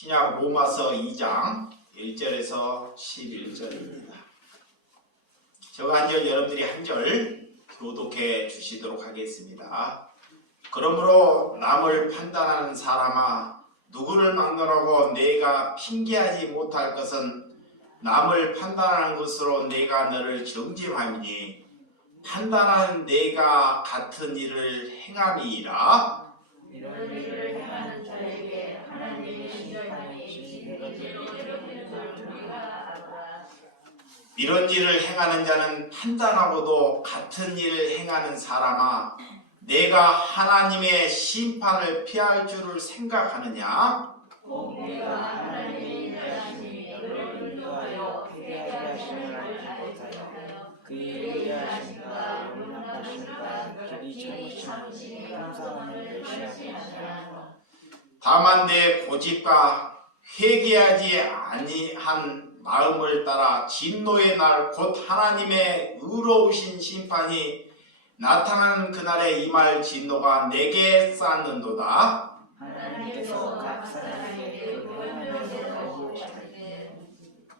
신약 로마서 2장 1절에서 11절입니다. 제가 한 절, 여러분들이 한 절 교독해 주시도록 하겠습니다. 그러므로 남을 판단하는 사람아, 누구를 막론하고 내가 핑계하지 못할 것은 남을 판단하는 것으로 내가 너를 정죄함이니 판단하는 내가 같은 일을 행함이니라. 이런 일을 행하는 자에게 하나님의 심판이 이런 일을 행하는 자는 판단하고도 같은 일을 행하는 사람아, 내가 하나님의 심판을 피할 줄을 생각하느냐? 꼭 내가 하나님의 자신이 너를 인도하여 피하게 하시는 걸 알겠어요. 그 일에 하신가 용납하신가 길이 참으시니 감사함을 하지 않으나 다만 내 고집과 회개하지 아니한 마음을 따라 진노의 날 곧 하나님의 의로우신 심판이 나타나는 그날에 임할 진노가 내게 쌓는도다. 하나님께서 각 사람에게 구원을 주시되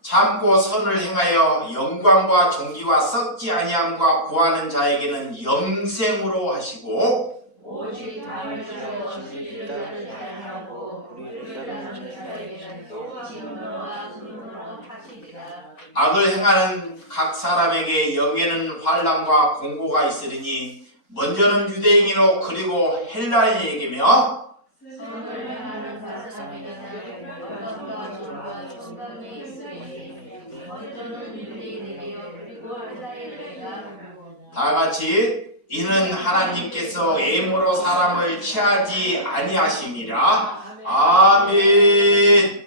참고 선을 행하여 영광과 존귀와 썩지 아니함과 구하는 자에게는 영생으로 하시고 오직 담을 주어 진리를 하고 우리를 하는 자에게는 또 진노와 분노로 하시리라. 악을 행하는 각 사람에게 영에는 환난과 공고가 있으리니 먼저는 유대인이요 그리고 헬라인에게며 선을 행하는 사람에게는 영광과 존귀가 있으리니 먼저는 유대인이요 그리고 헬라인에게가 다같이 이는 하나님께서 애모로 사람을 취하지 아니하심이라. 아멘.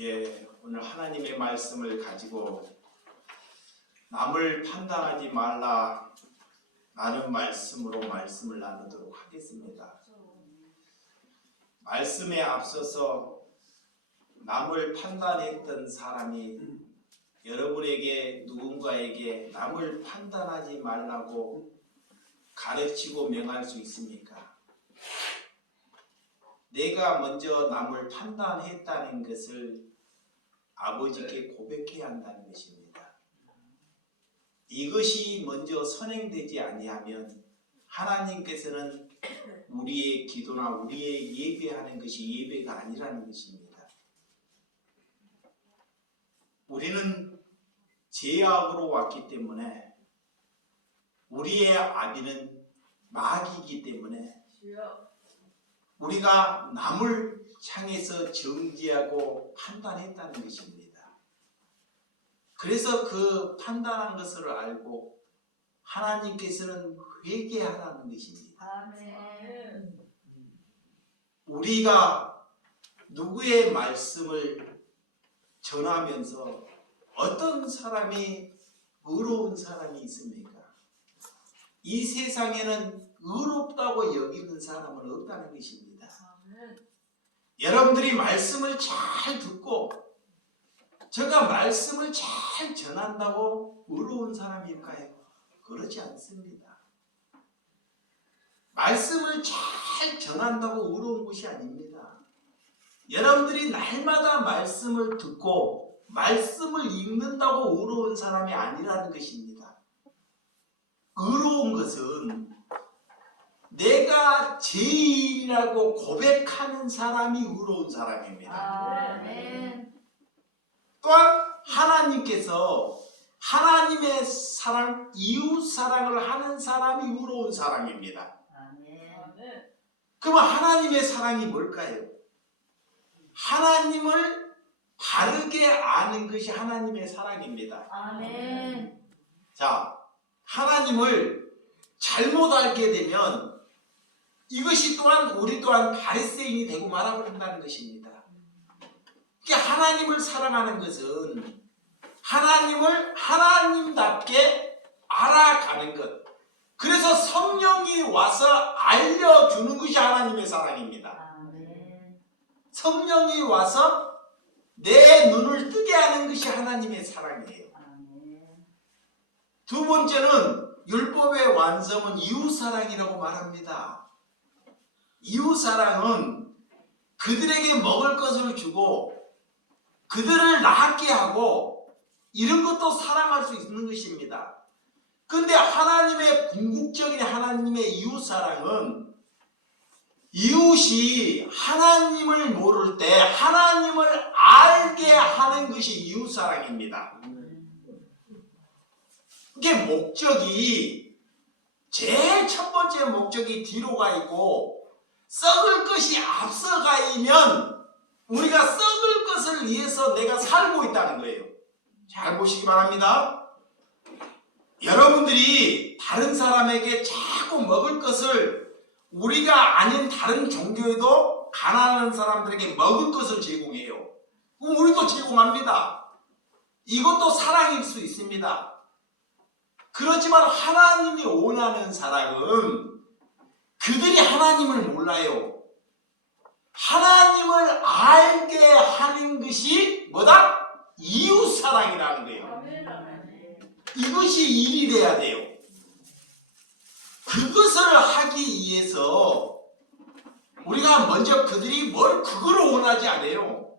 예, 오늘 하나님의 말씀을 가지고 남을 판단하지 말라 라는 말씀으로 말씀을 나누도록 하겠습니다. 말씀에 앞서서 남을 판단했던 사람이 여러분에게 누군가에게 남을 판단하지 말라고 가르치고 명할 수 있습니까? 내가 먼저 남을 판단했다는 것을 아버지께 고백해야 한다는 것입니다. 이것이 먼저 선행되지 아니하면 하나님께서는 우리의 기도나 우리의 예배하는 것이 예배가 아니라는 것입니다. 우리는 죄악으로 왔기 때문에 우리의 아비는 마귀이기 때문에 우리가 남을 향해서 정죄하고 판단했다는 것입니다. 그래서 그 판단한 것을 알고 하나님께서는 회개하라는 것입니다. 아멘. 우리가 누구의 말씀을 전하면서 어떤 사람이 의로운 사람이 있습니까? 이 세상에는 의롭다고 여기는 사람은 없다는 것입니다. 여러분들이 말씀을 잘 듣고 제가 말씀을 잘 전한다고 의로운 사람일까요? 그렇지 않습니다. 말씀을 잘 전한다고 의로운 것이 아닙니다. 여러분들이 날마다 말씀을 듣고 말씀을 읽는다고 의로운 사람이 아니라는 것입니다. 의로운 것은 내가 죄인이라고 고백하는 사람이 의로운 사람입니다. 아멘. 또한 하나님께서 하나님의 사랑, 이웃 사랑을 하는 사람이 의로운 사람입니다. 아멘. 그럼 하나님의 사랑이 뭘까요? 하나님을 바르게 아는 것이 하나님의 사랑입니다. 아멘. 자, 하나님을 잘못 알게 되면 이것이 또한 우리 또한 바리새인이 되고 말아버린다는 것입니다. 그러니까 하나님을 사랑하는 것은 하나님을 하나님답게 알아가는 것. 그래서 성령이 와서 알려주는 것이 하나님의 사랑입니다. 아멘. 성령이 와서 내 눈을 뜨게 하는 것이 하나님의 사랑이에요. 아멘. 두 번째는 율법의 완성은 이웃사랑이라고 말합니다. 이웃사랑은 그들에게 먹을 것을 주고 그들을 낫게 하고 이런 것도 사랑할 수 있는 것입니다. 근데 하나님의 궁극적인 하나님의 이웃사랑은 이웃이 하나님을 모를 때 하나님을 알게 하는 것이 이웃사랑입니다. 이게 목적이 제일 첫 번째 목적이 뒤로 가 있고 썩을 것이 앞서가 있면 우리가 썩을 것을 위해서 내가 살고 있다는 거예요. 잘 보시기 바랍니다. 여러분들이 다른 사람에게 자꾸 먹을 것을 우리가 아닌 다른 종교에도 가난한 사람들에게 먹을 것을 제공해요. 그럼 우리도 제공합니다. 이것도 사랑일 수 있습니다. 그렇지만 하나님이 원하는 사랑은 그들이 하나님을 몰라요. 하나님을 알게 하는 것이 뭐다? 이웃사랑이라는 거예요. 이것이 일이 돼야 돼요. 그것을 하기 위해서 우리가 먼저 그들이 그걸 원하지 않아요.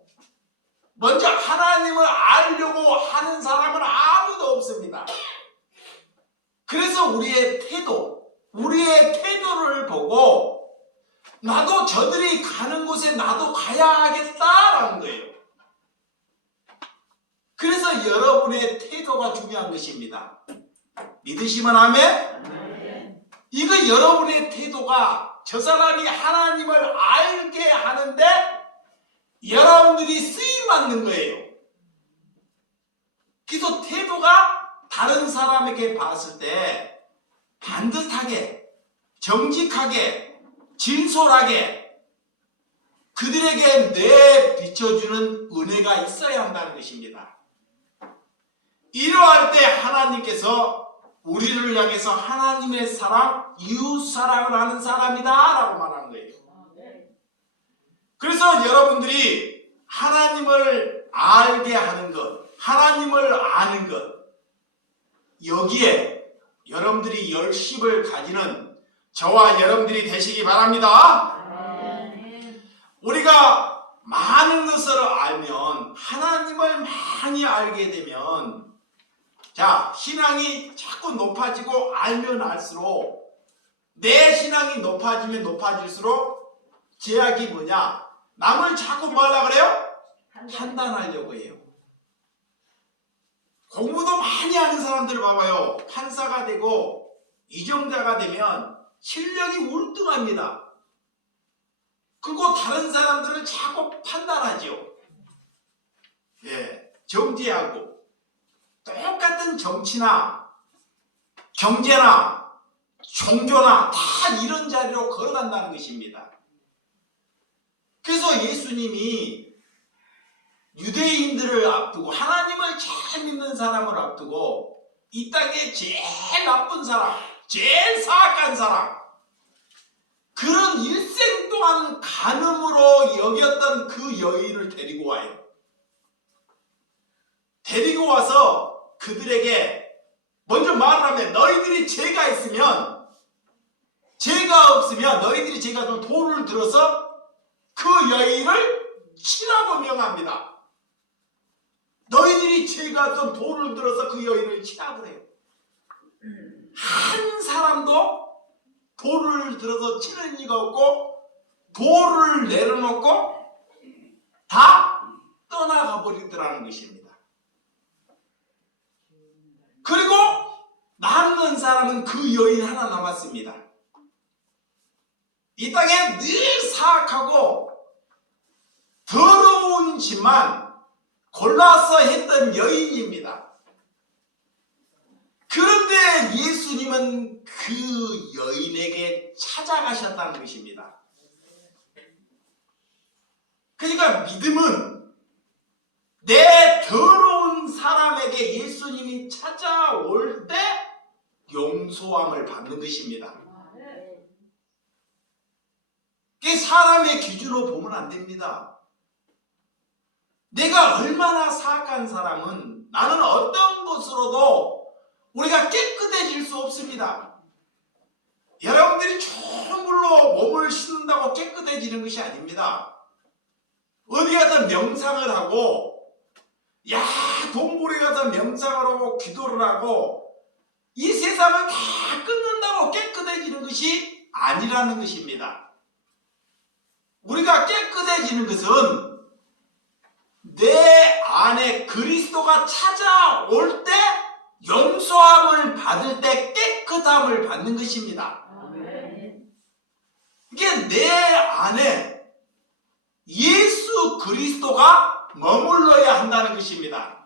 먼저 하나님을 알려고 하는 사람은 아무도 없습니다. 그래서 우리의 태도를 보고 나도 저들이 가는 곳에 나도 가야 하겠다라는 거예요. 그래서 여러분의 태도가 중요한 것입니다. 믿으시면 아멘? 이거 여러분의 태도가 저 사람이 하나님을 알게 하는데 여러분들이 쓰임받는 거예요. 그래서 태도가 다른 사람에게 봤을 때 반듯하게, 정직하게, 진솔하게 그들에게 내비춰주는 은혜가 있어야 한다는 것입니다. 이러할 때 하나님께서 우리를 향해서 하나님의 사랑, 이웃 사랑을 하는 사람이다 라고 말하는 거예요. 그래서 여러분들이 하나님을 알게 하는 것, 하나님을 아는 것, 여기에 여러분들이 열심을 가지는 저와 여러분들이 되시기 바랍니다. 우리가 많은 것을 알면, 하나님을 많이 알게 되면, 자, 신앙이 자꾸 높아지고 알면 알수록, 내 신앙이 높아지면 높아질수록 제약이 뭐냐? 남을 자꾸 뭐 하려고 그래요? 판단하려고 해요. 공부도 많이 하는 사람들 봐봐요. 판사가 되고 이정자가 되면 실력이 울등합니다. 그리고 다른 사람들을 자꾸 판단하죠. 예, 정죄하고 똑같은 정치나 경제나 종교나 다 이런 자리로 걸어간다는 것입니다. 그래서 예수님이 유대인들을 앞두고 하나님을 제일 믿는 사람을 앞두고 이 땅에 제일 나쁜 사람, 제일 사악한 사람, 그런 일생 동안 간음으로 여겼던 그 여인을 데리고 와요. 데리고 와서 그들에게 먼저 말을 하면 너희들이 죄가 있으면, 죄가 없으면 너희들이 제가 좀 돌을 들어서 그 여인을 치라고 명합니다. 너희들이 죄가 좀 돌을 들어서 그 여인을 치라고 해요. 한 사람도 돌을 들어서 치는 이가 없고 돌을 내려놓고 다 떠나가 버리더라는 것입니다. 그리고 남는 사람은 그 여인 하나 남았습니다. 이 땅에 늘 사악하고 더러운 짓만 골라서 했던 여인입니다. 그런데 예수님은 그 여인에게 찾아가셨다는 것입니다. 그러니까 믿음은 내 더러운 사람에게 예수님이 찾아올 때 용서함을 받는 것입니다. 그게 사람의 기준으로 보면 안 됩니다. 내가 얼마나 사악한 사람은 나는 어떤 것으로도 우리가 깨끗해질 수 없습니다. 여러분들이 좋은 물로 몸을 씻는다고 깨끗해지는 것이 아닙니다. 가서 명상을 하고, 야, 동굴에 가서 명상을 하고 기도를 하고 이 세상을 다 끊는다고 깨끗해지는 것이 아니라는 것입니다. 우리가 깨끗해지는 것은 내 안에 그리스도가 찾아올 때 용서함을 받을 때 깨끗함을 받는 것입니다. 이게 내 안에 예수 그리스도가 머물러야 한다는 것입니다.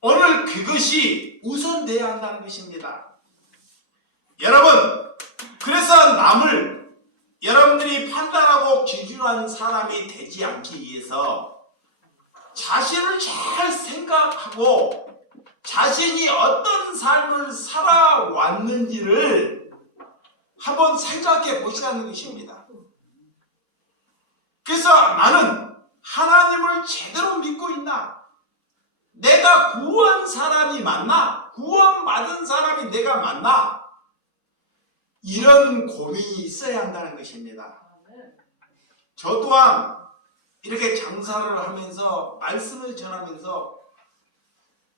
오늘 그것이 우선돼야 한다는 것입니다. 여러분, 그래서 남을 여러분들이 판단하고 기준하는 사람이 되지 않기 위해서 자신을 잘 생각하고 자신이 어떤 삶을 살아왔는지를 한번 생각해 보시라는 것입니다. 그래서 나는 하나님을 제대로 믿고 있나? 내가 구원 사람이 맞나? 구원받은 사람이 내가 맞나? 이런 고민이 있어야 한다는 것입니다. 저 또한 이렇게 장사를 하면서 말씀을 전하면서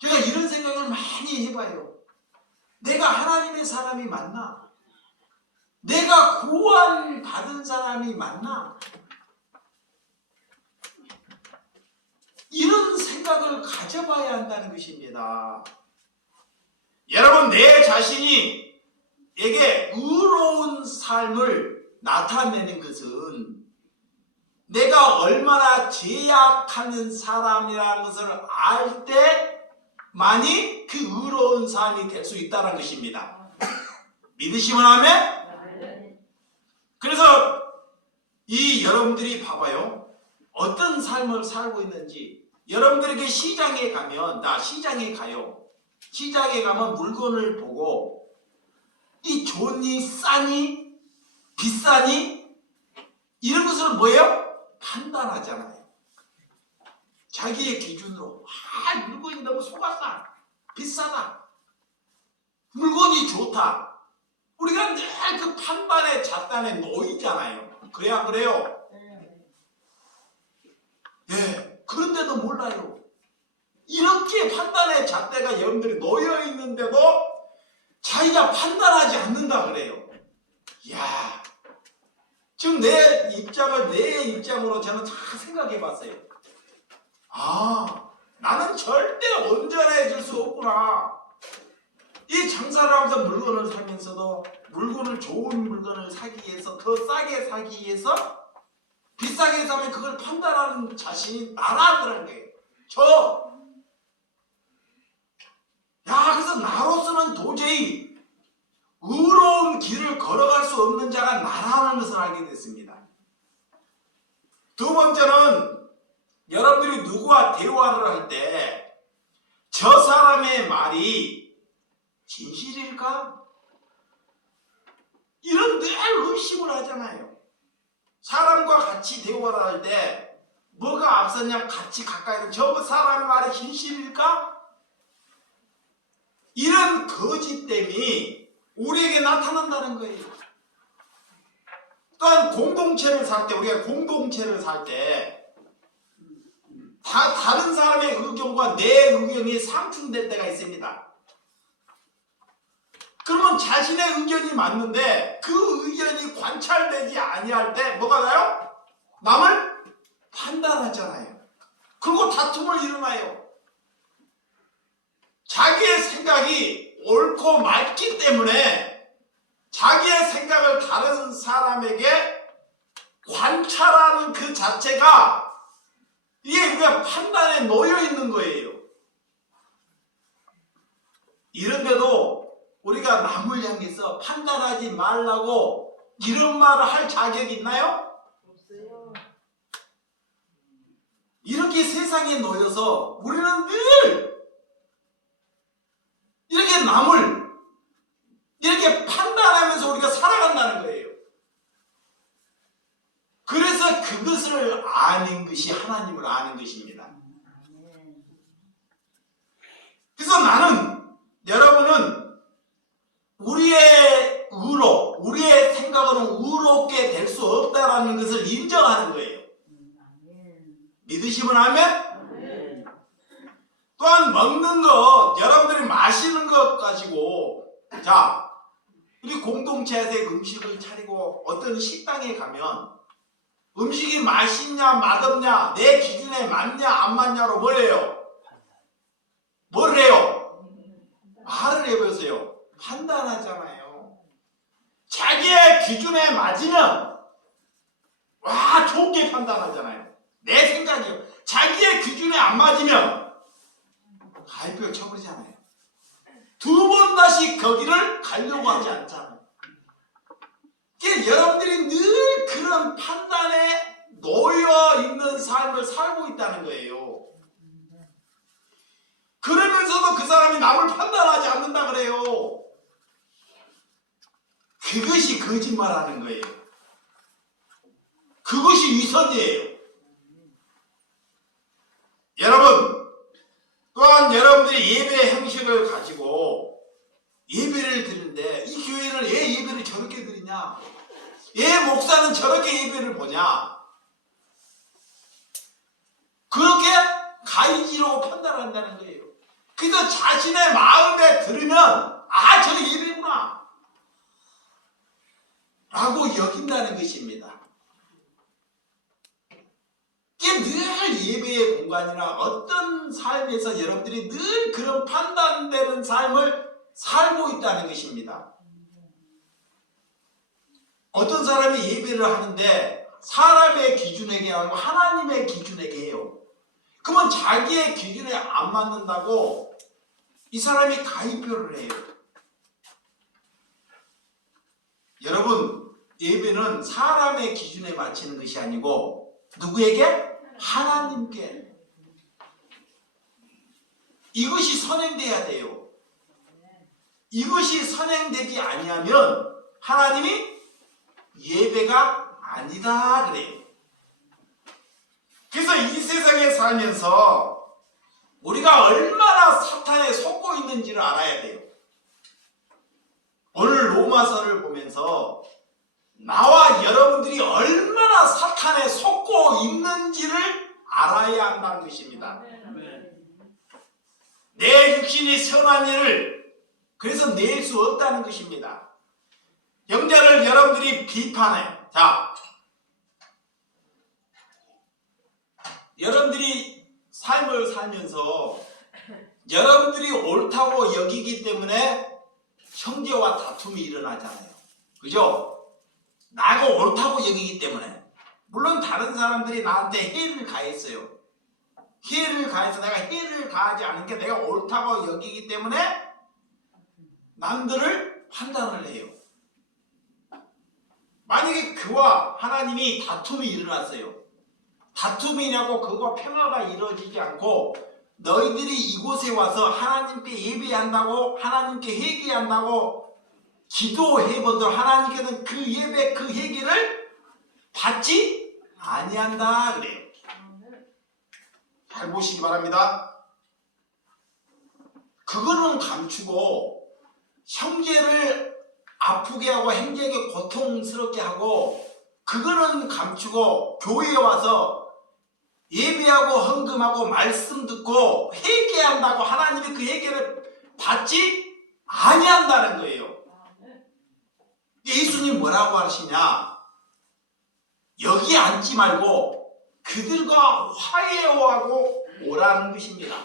제가 이런 생각을 많이 해봐요. 내가 하나님의 사람이 맞나? 내가 구원받은 사람이 맞나? 이런 생각을 가져봐야 한다는 것입니다. 여러분, 내 자신이 에게 의로운 삶을 나타내는 것은 내가 얼마나 죄악하는 사람이라는 것을 알 때만이 그 의로운 삶이 될 수 있다는 것입니다. 믿으시면 아멘? 그래서 이 여러분들이 봐봐요. 어떤 삶을 살고 있는지. 여러분들에게 시장에 가면, 나 시장에 가요. 시장에 가면 물건을 보고 이 좋니 싸니 비싸니 이런 것을 뭐예요? 판단하잖아요. 자기의 기준으로 물건이 너무 속았다, 비싸다, 물건이 좋다. 우리가 늘 그 판단의 잣단에 놓이잖아요. 그래 안 그래요? 예, 그런데도 몰라요. 이렇게 판단의 잣대가 여러분들이 놓여 있는데도 자기가 판단하지 않는다 그래요. 이야, 지금 내 입장으로 저는 다 생각해 봤어요. 아, 나는 절대 온전해질 수 없구나. 이 장사를 하면서 물건을 사면서도 물건을 좋은 물건을 사기 위해서 더 싸게 사기 위해서 비싸게 사면 그걸 판단하는 자신이 나라더라는 거예요. 그래서 나로서는 도저히 의로운 길을 걸어갈 수 없는 자가 나라는 것을 알게 됐습니다. 두 번째는 여러분들이 누구와 대화를 할 때 저 사람의 말이 진실일까? 이런 늘 의심을 하잖아요. 사람과 같이 대화를 할 때 뭐가 앞섰냐, 같이 가까이 저 사람의 말이 진실일까? 이런 거짓됨이 우리에게 나타난다는 거예요. 또한 공동체를 살 때, 우리가 공동체를 살 때 다른 사람의 의견과 내 의견이 상충될 때가 있습니다. 그러면 자신의 의견이 맞는데 그 의견이 관찰되지 아니할 때 뭐가 나요? 남을 판단하잖아요. 그리고 다툼을 일어나요. 자기의 생각이 옳고 맞기 때문에 자기의 생각을 다른 사람에게 관찰하는 그 자체가 이게 우리가 판단에 놓여 있는 거예요. 이런데도 우리가 남을 향해서 판단하지 말라고 이런 말을 할 자격이 있나요? 없어요. 이렇게 세상에 놓여서 우리는 늘 이렇게 남을 이렇게 판단하면서 우리가 살아간다는 거예요. 그래서 그것을 아는 것이 하나님을 아는 것입니다. 그래서 여러분은 우리의 생각으로는 의롭게 될 수 없다는 것을 인정하는 거예요. 믿으시면 아멘? 또한 먹는 것, 여러분들이 마시는 것 가지고, 자, 우리 공동체에서 음식을 차리고 어떤 식당에 가면 음식이 맛있냐 맛없냐 내 기준에 맞냐 안 맞냐로 뭘 해요? 뭘 해요? 말을 해보세요. 판단하잖아요. 자기의 기준에 맞으면 와 좋게 판단하잖아요. 내 생각이요. 자기의 기준에 안 맞으면 갈비를 쳐버리잖아요. 두 번 다시 거기를 가려고 하지 않잖아요. 그러니까 여러분들이 늘 그런 판단에 놓여 있는 삶을 살고 있다는 거예요. 그러면서도 그 사람이 남을 판단하지 않는다 그래요. 그것이 거짓말하는 거예요. 그것이 위선이에요. 여러분, 또한 여러분들이 예배 형식을 가지고 예배를 드리는데 이 교회는 왜 예배를 저렇게 드리냐? 왜 목사는 저렇게 예배를 보냐? 그렇게 가이지로 판단한다는 거예요. 그래서 자신의 마음에 들으면 아, 저 예배구나 라고 여긴다는 것입니다. 이게 늘 예배의 공간이나 어떤 삶에서 여러분들이 늘 그런 판단되는 삶을 살고 있다는 것입니다. 어떤 사람이 예배를 하는데 사람의 기준에게 아니고 하나님의 기준에게 해요. 그러면 자기의 기준에 안 맞는다고 이 사람이 가입표를 해요. 여러분, 예배는 사람의 기준에 맞추는 것이 아니고 누구에게? 하나님께. 이것이 선행돼야 돼요. 이것이 선행되지 아니하면 하나님이 예배가 아니다 그래요. 그래서 이 세상에 살면서 우리가 얼마나 사탄에 속고 있는지를 알아야 돼요. 오늘 로마서를 보면서 나와 여러분들이 얼마나 사탄에 속고 있는지를 알아야 한다는 것입니다. 내 육신이 선한 일을 그래서 낼 수 없다는 것입니다. 형제를 여러분들이 비판해. 자, 여러분들이 삶을 살면서 여러분들이 옳다고 여기기 때문에 형제와 다툼이 일어나잖아요. 그죠? 나가 옳다고 여기기 때문에. 물론 다른 사람들이 나한테 해를 가했어요. 해를 가해서 내가 해를 가하지 않은 게 내가 옳다고 여기기 때문에 남들을 판단을 해요. 만약에 그와 하나님이 다툼이 일어났어요. 다툼이냐고 그거 평화가 이루어지지 않고 너희들이 이곳에 와서 하나님께 예배한다고 하나님께 회개한다고 기도해본들 하나님께서는 그 예배 그 회개를 받지 아니한다 그래요. 잘 보시기 바랍니다. 그거는 감추고 형제를 아프게 하고 형제에게 고통스럽게 하고 그거는 감추고 교회에 와서 예배하고 헌금하고 말씀 듣고 회개한다고 하나님이 그 회개를 받지 아니한다는 거예요. 예수님 뭐라고 하시냐? 여기 앉지 말고 그들과 화해하고 오라는 것입니다.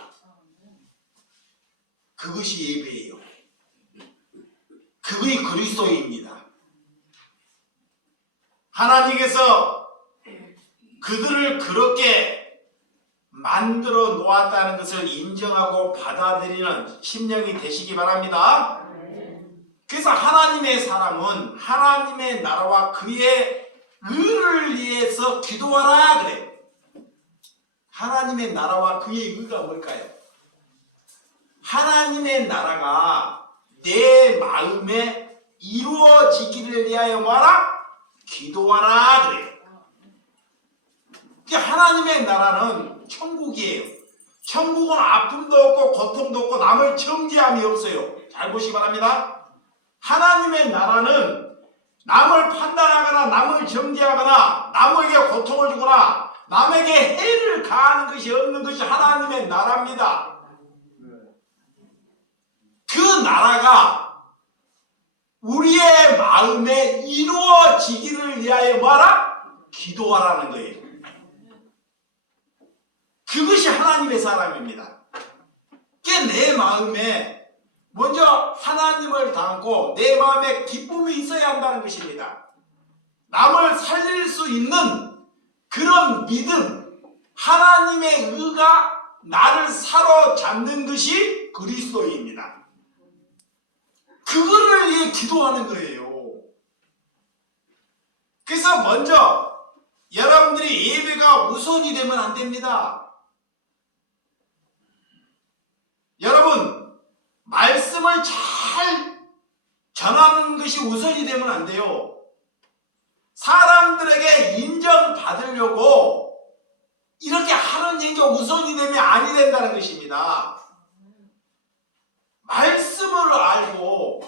그것이 예배예요. 그것이 그리스도입니다. 하나님께서 그들을 그렇게 만들어 놓았다는 것을 인정하고 받아들이는 심령이 되시기 바랍니다. 그래서 하나님의 사람은 하나님의 나라와 그의 의를 위해서 기도하라 그래요. 하나님의 나라와 그의 의가 뭘까요? 하나님의 나라가 내 마음에 이루어지기를 위하여 뭐하라? 기도하라 그래요. 하나님의 나라는 천국이에요. 천국은 아픔도 없고 고통도 없고 남을 정죄함이 없어요. 잘 보시기 바랍니다. 하나님의 나라는 남을 판단하거나 남을 정죄하거나 남에게 고통을 주거나 남에게 해를 가하는 것이 없는 것이 하나님의 나라입니다. 그 나라가 우리의 마음에 이루어지기를 위하여 뭐하라? 기도하라는 거예요. 그것이 하나님의 사람입니다. 내 마음에 먼저 하나님을 담고 내 마음에 기쁨이 있어야 한다는 것입니다. 남을 살릴 수 있는 그런 믿음, 하나님의 의가 나를 사로잡는 것이 그리스도입니다. 그거를 위해 기도하는 거예요. 그래서 먼저 여러분들이 예배가 우선이 되면 안 됩니다. 여러분, 말씀을 잘 전하는 것이 우선이 되면 안 돼요. 사람들에게 인정받으려고 이렇게 하는 얘기가 우선이 되면 아니 된다는 것입니다. 말씀을 알고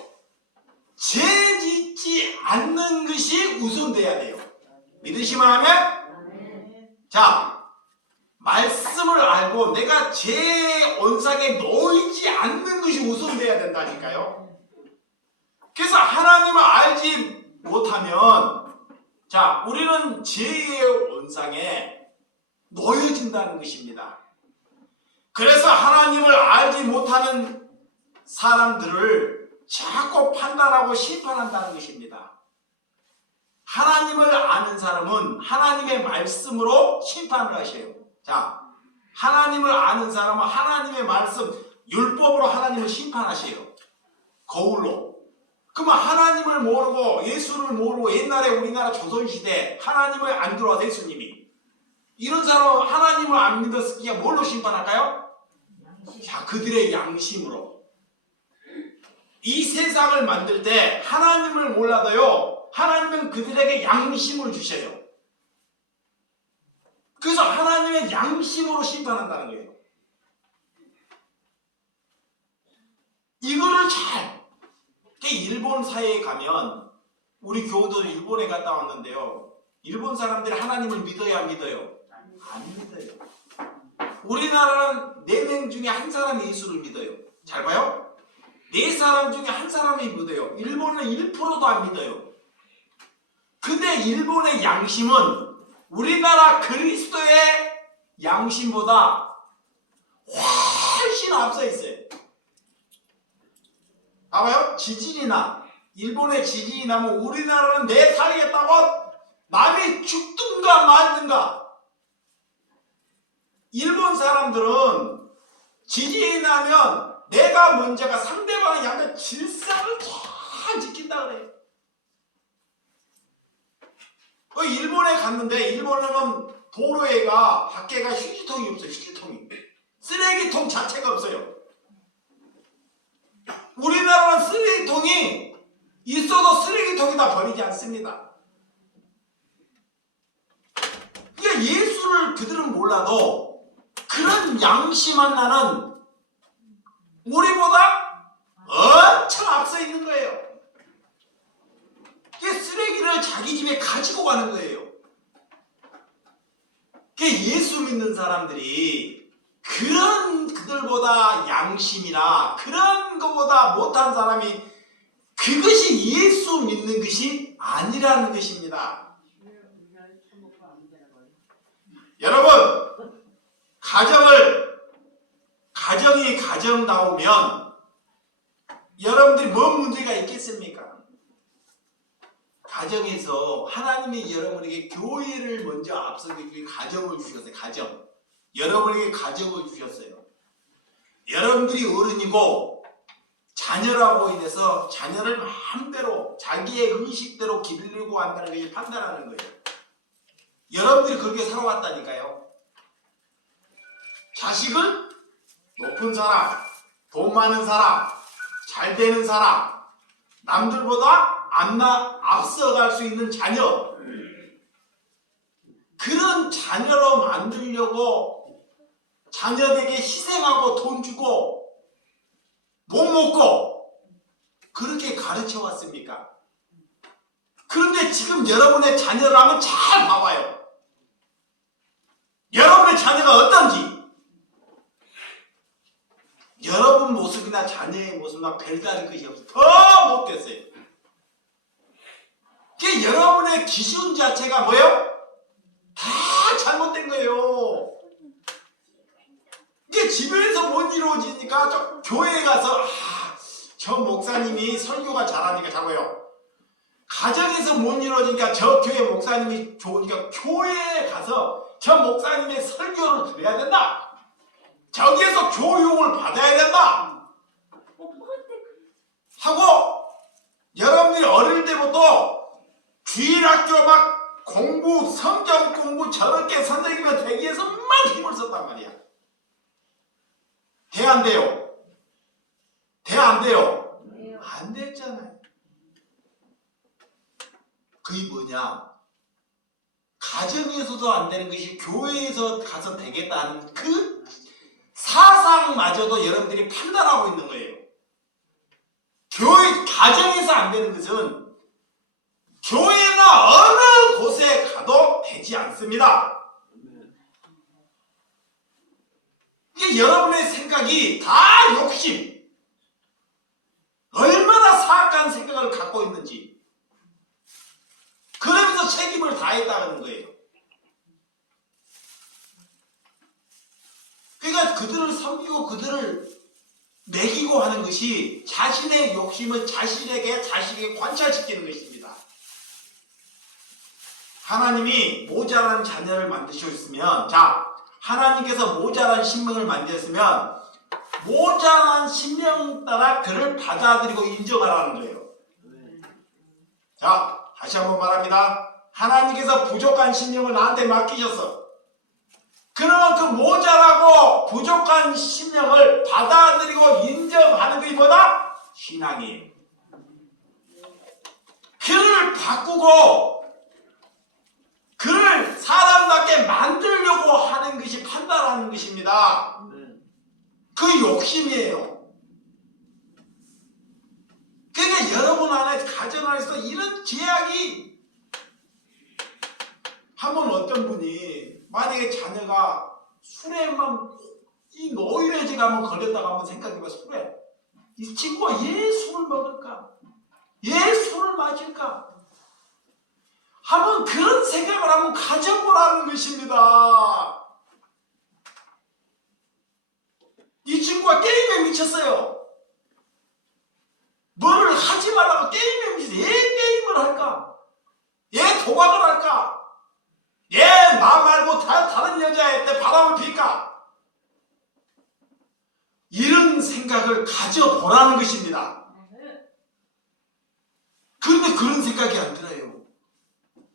죄 짓지 않는 것이 우선돼야 돼요. 믿으시면 하면? 자, 말씀을 알고 내가 죄의 온상에 놓이지 않는 것이 우선돼야 된다니까요. 그래서 하나님을 알지 못하면 자, 우리는 죄의 온상에 놓여진다는 것입니다. 그래서 하나님을 알지 못하는 사람들을 자꾸 판단하고 심판한다는 것입니다. 하나님을 아는 사람은 하나님의 말씀으로 심판을 하셔요. 자, 하나님을 아는 사람은 하나님의 말씀, 율법으로 하나님을 심판하셔요. 거울로. 그러면 하나님을 모르고 예수를 모르고 옛날에 우리나라 조선시대 하나님을 안 들어와서 예수님이 이런 사람은 하나님을 안 믿었으니까 뭘로 심판할까요? 자, 그들의 양심으로. 이 세상을 만들 때 하나님을 몰라도요, 하나님은 그들에게 양심을 주셔요. 그래서 하나님의 양심으로 심판한다는 거예요. 이거를 잘, 일본 사회에 가면, 우리 교우도 일본에 갔다 왔는데요. 일본 사람들이 하나님을 믿어야 안 믿어요? 안 믿어요. 우리나라는 4명 중에 한 사람이 예수를 믿어요. 잘 봐요? 4사람 중에 한 사람이 믿어요. 일본은 1%도 안 믿어요. 근데 일본의 양심은 우리나라 그리스도의 양심보다 훨씬 앞서 있어요. 봐봐요. 지진이 일본의 지진이 나면 우리나라는 내 살겠다고 남이 죽든가 말든가. 일본 사람들은 지진이 나면 내가 먼저가 상대방의 양의 질서를 잘 지킨다 그래요. 일본에 갔는데 일본은 도로에가 밖에가 휴지통이 없어요. 휴지통이. 쓰레기통 자체가 없어요. 우리나라는 쓰레기통이 있어도 쓰레기통에다 버리지 않습니다. 그러니까 예수를 그들은 몰라도 그런 양심 하나는 우리보다 엄청 앞서 있는 거예요. 쓰레기를 자기 집에 가지고 가는 거예요. 예수 믿는 사람들이 그들보다 양심이나 그런 것보다 못한 사람이 그것이 예수 믿는 것이 아니라는 것입니다. 여러분, 가정이 가정다우면 여러분들이 뭔 문제가 있겠습니까? 가정에서 하나님이 여러분에게 교회를 먼저 앞서기 위해 가정을 주셨어요. 가정. 여러분에게 가정을 주셨어요. 여러분들이 어른이고 자녀라고 인해서 자녀를 마음대로 자기의 의식대로 기르려고 한다는 것이 판단하는 거예요. 여러분들이 그렇게 살아왔다니까요. 자식을 높은 사람, 돈 많은 사람, 잘 되는 사람, 남들보다 앞서갈 수 있는 자녀, 그런 자녀로 만들려고 자녀에게 희생하고 돈 주고 못 먹고 그렇게 가르쳐 왔습니까? 그런데 지금 여러분의 자녀를 한번 잘 봐봐요. 자녀가 어떤지, 여러분 모습이나 자녀의 모습이나 별다른 것이 없어요. 더 못됐어요. 그게 여러분의 기준 자체가 뭐예요? 다 잘못된 거예요. 이게 집에서 못 이루어지니까 저 교회에 가서 저 목사님이 설교가 잘하니까 자고요. 가정에서 못 이루어지니까 저 교회 목사님이 좋으니까 교회에 가서 저 목사님의 설교를 들어야 된다. 저기에서 교육을 받아야 된다. 하고 여러분들이 어릴 때부터 주일학교 막 공부, 성경 공부 저렇게 선생님이 되기 위해서 막 힘을 썼단 말이야. 돼 안 돼요? 돼 안 돼요? 안 됐잖아요. 그게 뭐냐? 가정에서도 안 되는 것이 교회에서 가서 되겠다는 그 사상마저도 여러분들이 판단하고 있는 거예요. 교회, 가정에서 안 되는 것은 교회나 어느 곳에 가도 되지 않습니다. 이게 여러분의 생각이 다 욕심, 얼마나 사악한 생각을 갖고 있는지, 그러면서 책임을 다했다는 거예요. 그러니까 그들을 섬기고 그들을 먹이고 하는 것이 자신의 욕심을 자신에게 관찰시키는 것입니다. 하나님이 모자란 자녀를 만드셨으면, 하나님께서 모자란 신명을 만드셨으면 모자란 신명 따라 그를 받아들이고 인정하라는 거예요. 자, 다시 한번 말합니다. 하나님께서 부족한 신명을 나한테 맡기셨어. 그러면 그 모자라고 부족한 신명을 받아들이고 인정하는 것이 뭐다? 신앙이에요. 그를 바꾸고 그를 사람답게 만들려고 하는 것이 판단하는 것입니다. 그 욕심이에요. 그러니까 여러분 안에 가정 안에서 이런 제약이, 한번 어떤 분이 만약에 자녀가 술에만 이 노이로제 가면 걸렸다가 한번 생각해봐. 술에 이 친구가 얘 술을 먹을까? 얘 술을 마실까? 한번 그런 생각을 한번 가져보라는 것입니다. 이 친구가 게임에 미쳤어요. 뭐를 하지 말라고 게임에 미쳤어요. 얘 게임을 할까? 얘 도박을 할까? 얘 나 말고 다른 여자한테 바람을 필까? 이런 생각을 가져보라는 것입니다. 그런데 그런 생각이 안 들어요.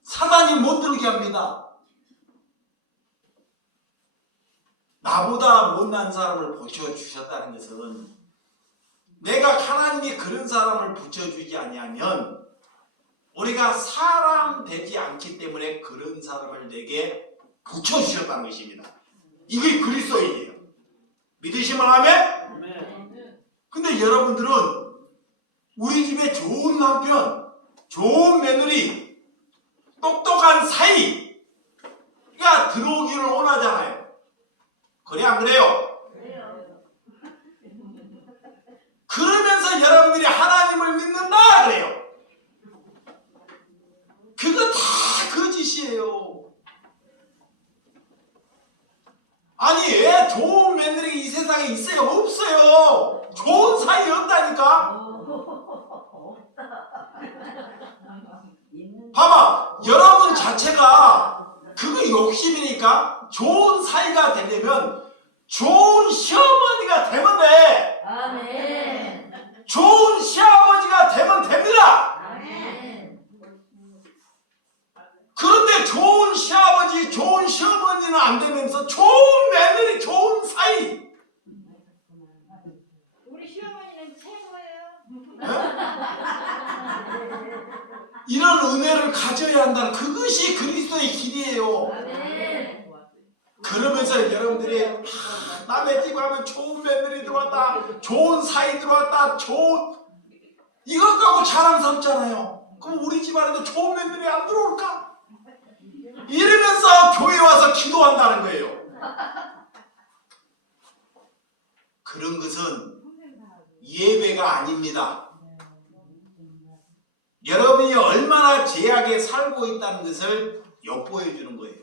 사단이 못 들게 합니다. 나보다 못난 사람을 붙여주셨다는 것은, 내가 하나님이 그런 사람을 붙여주지 아니하면 우리가 사람 되지 않기 때문에 그런 사람을 내게 붙여주셨다는 것입니다. 이게 그리스도인이에요. 믿으시면 아멘? 근데 여러분들은 우리 집에 좋은 남편, 좋은 며느리, 똑똑한 사이가 들어오기를 원하잖아요. 그래 안 그래요? 그러면서 여러분들이 하나님을 믿는다 그래요. 그거 다 거짓이에요. 아니, 왜 좋은 며느리가 이 세상에 있어요? 없어요. 좋은 사이 없다니까. 봐봐, 여러분 자체가 그거 욕심이니까 좋은 사이가 되려면 좋은 시어머니가 되면 돼. 아멘. 좋은 시아버지가 되면 됩니다. 아멘. 그런데 좋은 시아버지, 좋은 시어머니는 안 되면서 좋은 며느리, 좋은 사이. 우리 시어머니는 최고예요. 이런 은혜를 가져야 한다는, 그것이 그리스도의 길이에요. 아멘. 그러면서 여러분들이 남의 집 가면 좋은 며느리 들어왔다, 좋은 사이 들어왔다, 이것 갖고 자랑 삼잖아요. 그럼 우리 집안에도 좋은 며느리 안 들어올까? 이러면서 교회 와서 기도한다는 거예요. 그런 것은 예배가 아닙니다. 여러분이 얼마나 죄악에 살고 있다는 것을 엿보여 주는 거예요.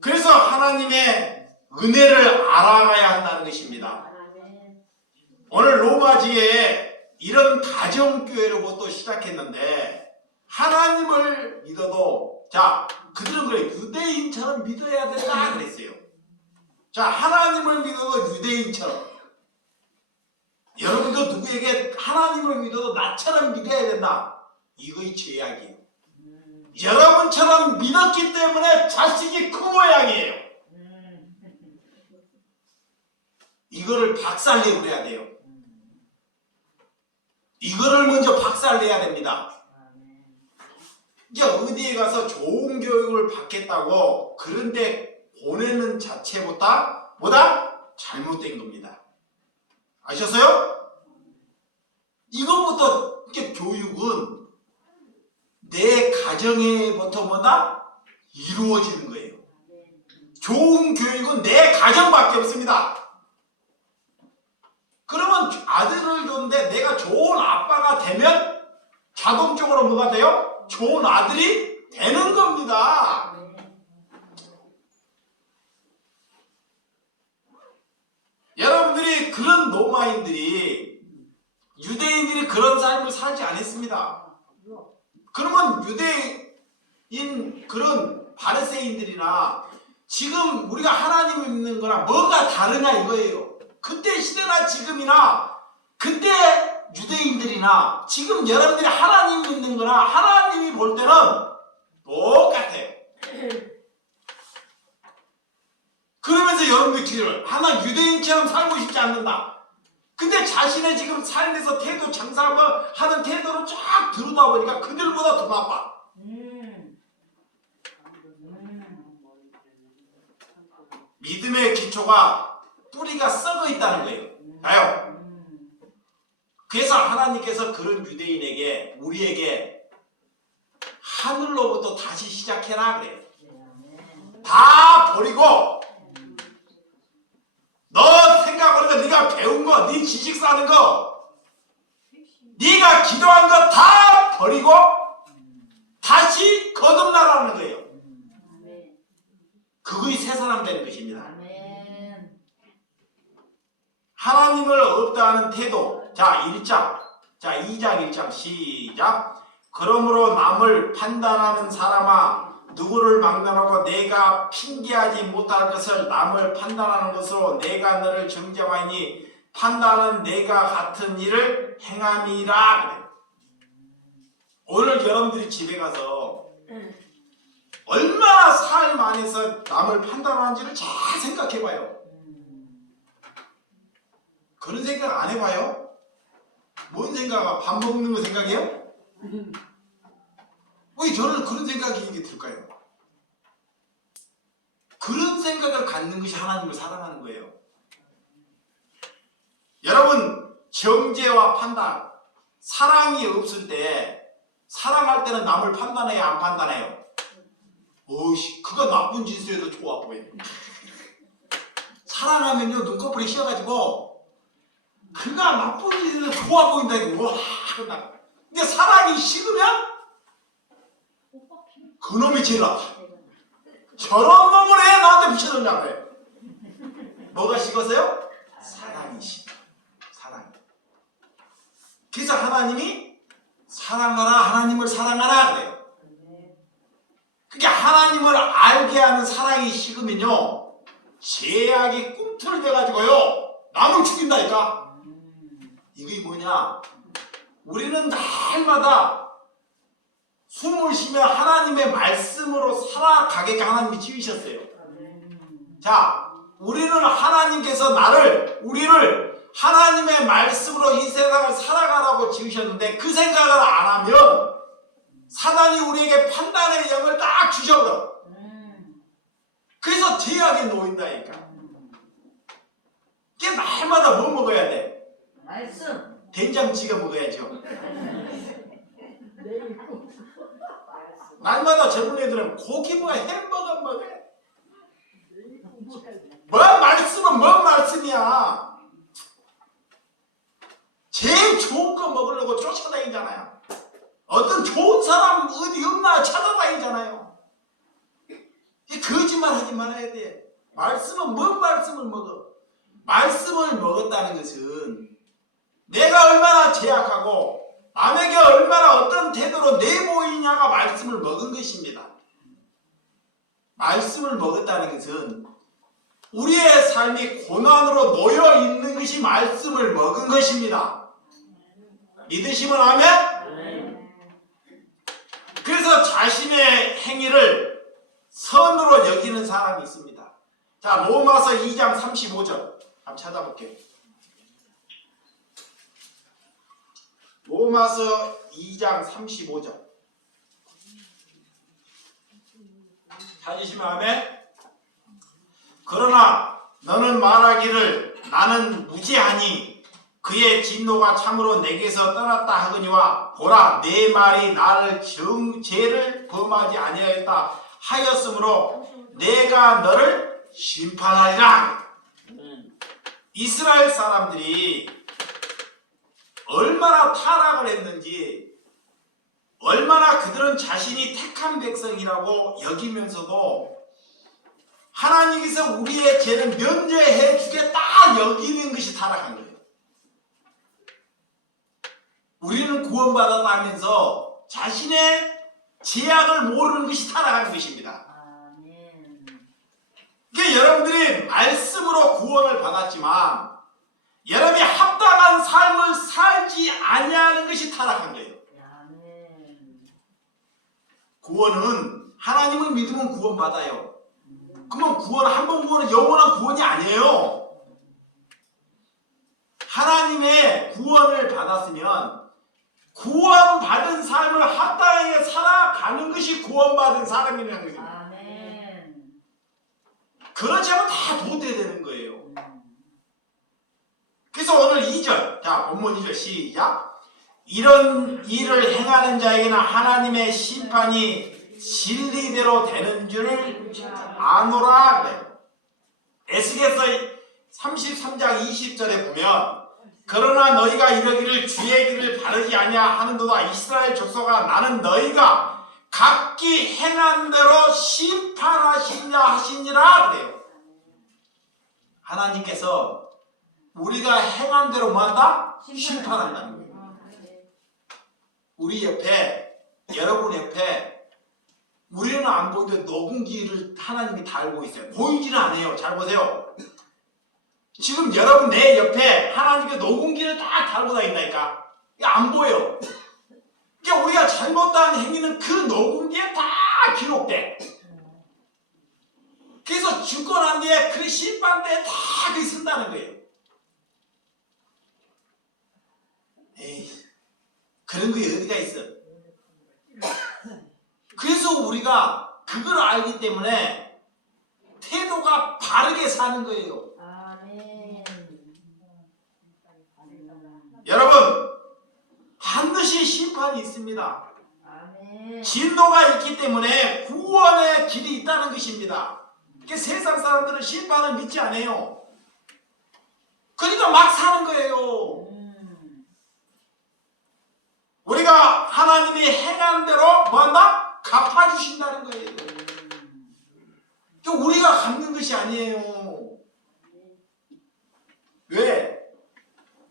그래서 하나님의 은혜를 알아가야 한다는 것입니다. 오늘 로마지에 이런 가정교회로부터 시작했는데 하나님을 믿어도 자 그들은 그래 유대인처럼 믿어야 된다 그랬어요. 자 하나님을 믿어도 유대인처럼 여러분도 누구에게 하나님을 믿어도 나처럼 믿어야 된다. 이거의 죄악이에요. 여러분처럼 믿었기 때문에 자식이 그 모양이에요. 이거를 박살내고 그래야 돼요. 이거를 먼저 박살내야 됩니다. 이제 어디에 가서 좋은 교육을 받겠다고 그런데 보내는 자체보다 뭐다? 잘못된 겁니다. 아셨어요? 이거부터 이게 교육은 내 가정에부터 뭐다? 이루어지는 거예요. 좋은 교육은 내 가정밖에 없습니다. 그러면 아들을 줬는데 내가 좋은 아빠가 되면 자동적으로 뭐가 돼요? 좋은 아들이 되는 겁니다. 여러분들이 그런 노마인들이 유대인들이 그런 삶을 살지 않았습니다. 그러면 유대인 그런 바리새인들이나 지금 우리가 하나님 믿는 거랑 뭐가 다르냐 이거예요. 그때 시대나 지금이나 그때 유대인들이나 지금 여러분들이 하나님 믿는 거나 하나님이 볼 때는 똑같아요. 그러면서 여러분들 기도를 하나 유대인처럼 살고 싶지 않는다. 근데 자신의 지금 삶에서 태도 장사하는 태도를 쫙 들여다 보니까 그들보다 더 나빠. 믿음의 기초가 뿌리가 썩어 있다는 거예요. 아요. 그래서 하나님께서 그런 유대인에게 우리에게 하늘로부터 다시 시작해라 그래요. 다 버리고 너 생각하는 거, 네가 배운 거, 네 지식 쌓는 거, 네가 기도한 거 다 버리고 다시 거듭나라는 거예요. 그거이 새 사람 되는 것입니다. 하나님을 없다 하는 태도. 자 1장, 자 2장 1장 시작. 그러므로 남을 판단하는 사람아 누구를 막론하고 내가 핑계하지 못할 것을 남을 판단하는 것으로 내가 너를 정죄하니 판단은 내가 같은 일을 행함이라 그래. 오늘 여러분들이 집에 가서 얼마나 삶 안에서 남을 판단하는지를 잘 생각해봐요. 그런 생각 안 해봐요? 뭔 생각아? 밥 먹는 거 생각해요? 왜 저는 그런 생각이 이게 들까요? 그런 생각을 갖는 것이 하나님을 사랑하는 거예요. 여러분 정죄와 판단, 사랑이 없을 때 사랑할 때는 남을 판단해요? 안 판단해요? 어이씨 그거 나쁜 짓을 해도 좋아 보여요. 사랑하면요 눈꺼풀이 씌어가지고 그가 나쁜 짓을 해도 좋아 보인다 이거 와 근데 사랑이 식으면 그놈이 제일 나빠. 저런 놈을 왜 나한테 붙여놓냐고 해. 뭐가 식었어요? 사랑이 식어. 사랑. 그래서 하나님이 사랑하라 하나님을 사랑하라 그래요. 그게 하나님을 알게 하는 사랑이 식으면요 죄악이 꿈틀대가지고요 남을 죽인다니까. 이게 뭐냐? 우리는 날마다 숨을 쉬며 하나님의 말씀으로 살아가게 하나님이 지으셨어요. 자, 우리는 하나님께서 우리를 하나님의 말씀으로 이 세상을 살아가라고 지으셨는데 그 생각을 안 하면 사단이 우리에게 판단의 영을 딱 주셔버려. 그래서 죄악에 놓인다니까. 이게 날마다 뭐 먹어야 돼? 말씀. 된장찌개 먹어야죠. 날마다 젊은 애들은 고기 먹어 햄버거 먹어. 거짓말 하지 말아야 돼. 말씀은 뭔 말씀을 먹어? 말씀을 먹었다는 것은 내가 얼마나 죄악하고 남에게 얼마나 어떤 태도로 내보이냐가 말씀을 먹은 것입니다. 말씀을 먹었다는 것은 우리의 삶이 고난으로 놓여 있는 것이 말씀을 먹은 것입니다. 믿으시면 아멘? 그래서 자신의 행위를 선으로 여기는 사람이 있습니다. 자, 로마서 2장 35절 한번 찾아볼게요. 로마서 2장 35절 찾으시면 아멘? 그러나 너는 말하기를 나는 무죄하니 그의 진노가 참으로 내게서 떠났다 하거니와 보라 내 말이 나를 죄를 범하지 아니하였다 하였으므로 내가 너를 심판하리라. 이스라엘 사람들이 얼마나 타락을 했는지, 얼마나 그들은 자신이 택한 백성이라고 여기면서도 하나님께서 우리의 죄는 면제해 주겠다 여기는 것이 타락한 거예요. 우리는 구원받았다면서 자신의 죄악을 모르는 것이 타락한 것입니다. 그러니까 여러분들이 말씀으로 구원을 받았지만 여러분이 합당한 삶을 살지 아니하는 것이 타락한 거예요. 구원은 하나님을 믿으면 구원받아요. 그러면 구원, 한 번 구원은 영원한 구원이 아니에요. 하나님의 구원을 받았으면 구원받은 삶을 합당하게 살아가는 것이 구원받은 사람이라는 거예요. 그렇지 않으면 다 도태되는 거예요. 그래서 오늘 2절, 자 본문 2절 시작. 이런 일을 행하는 자에게는 하나님의 심판이 진리대로 되는 줄을 아노라 그래요. 에스겔서 33장 20절에 보면 그러나 너희가 이러기를 주의 길을 바르지 아니하는도다 이스라엘 족속아 나는 너희가 각기 행한 대로 심판하시냐 하시니라 그래요. 하나님께서 우리가 행한 대로 뭐한다? 심판한다는 거예요. 우리 옆에, 여러분 옆에 우리는 안 보이는데 녹음기를 하나님이 달고 있어요. 보이지는 않아요. 잘 보세요. 지금 여러분 내 옆에 하나님의 녹음기를 딱 달고 다닌다니까. 안 보여. 그러니까 우리가 잘못한 행위는 그 녹음기에 다 기록돼. 그래서 죽고 난 뒤에 그 심판대에 다 그게 쓴다는 거예요. 에이, 그런 게 어디가 있어. 그래서 우리가 그걸 알기 때문에 태도가 바르게 사는 거예요. 여러분 반드시 심판이 있습니다. 진노가 있기 때문에 구원의 길이 있다는 것입니다. 세상 사람들은 심판을 믿지 않아요. 그러니까 막 사는 거예요. 우리가 하나님이 행한 대로 뭐한다? 갚아주신다는 거예요. 우리가 갚는 것이 아니에요. 왜?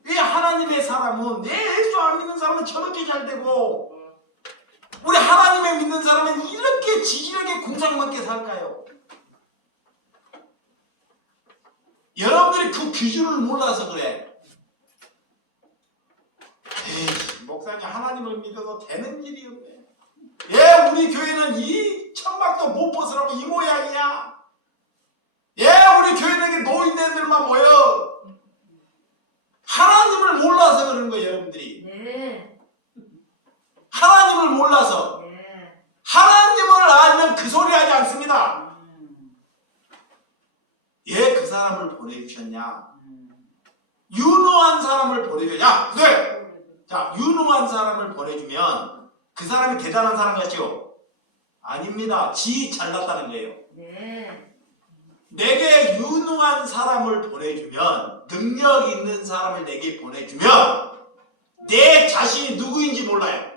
왜 하나님의 사람은 내 예수 안 믿는 사람은 저렇게 잘 되고 우리 하나님의 믿는 사람은 이렇게 지질하게 공상맞게 살까요? 여러분들이 그 기준을 몰라서 그래. 에이, 목사님 하나님을 믿어도 되는 일이 없네. 예, 우리 교회는 이 천막도 못 벗으라고 이 모양이야. 예, 우리 교회는 노인네들만 모여. 하나님을 몰라서 그런 거예요, 여러분들이. 네. 하나님을 몰라서. 네. 하나님을 알면 그 소리 하지 않습니다. 예, 그 사람을 보내주셨냐? 유능한 사람을 보내주냐? 그래! 자, 유능한 사람을 보내주면 그 사람이 대단한 사람 같죠? 아닙니다. 지 잘났다는 거예요. 네. 내게 유능한 사람을 보내주면, 능력 있는 사람을 내게 보내주면 내 자신이 누구인지 몰라요.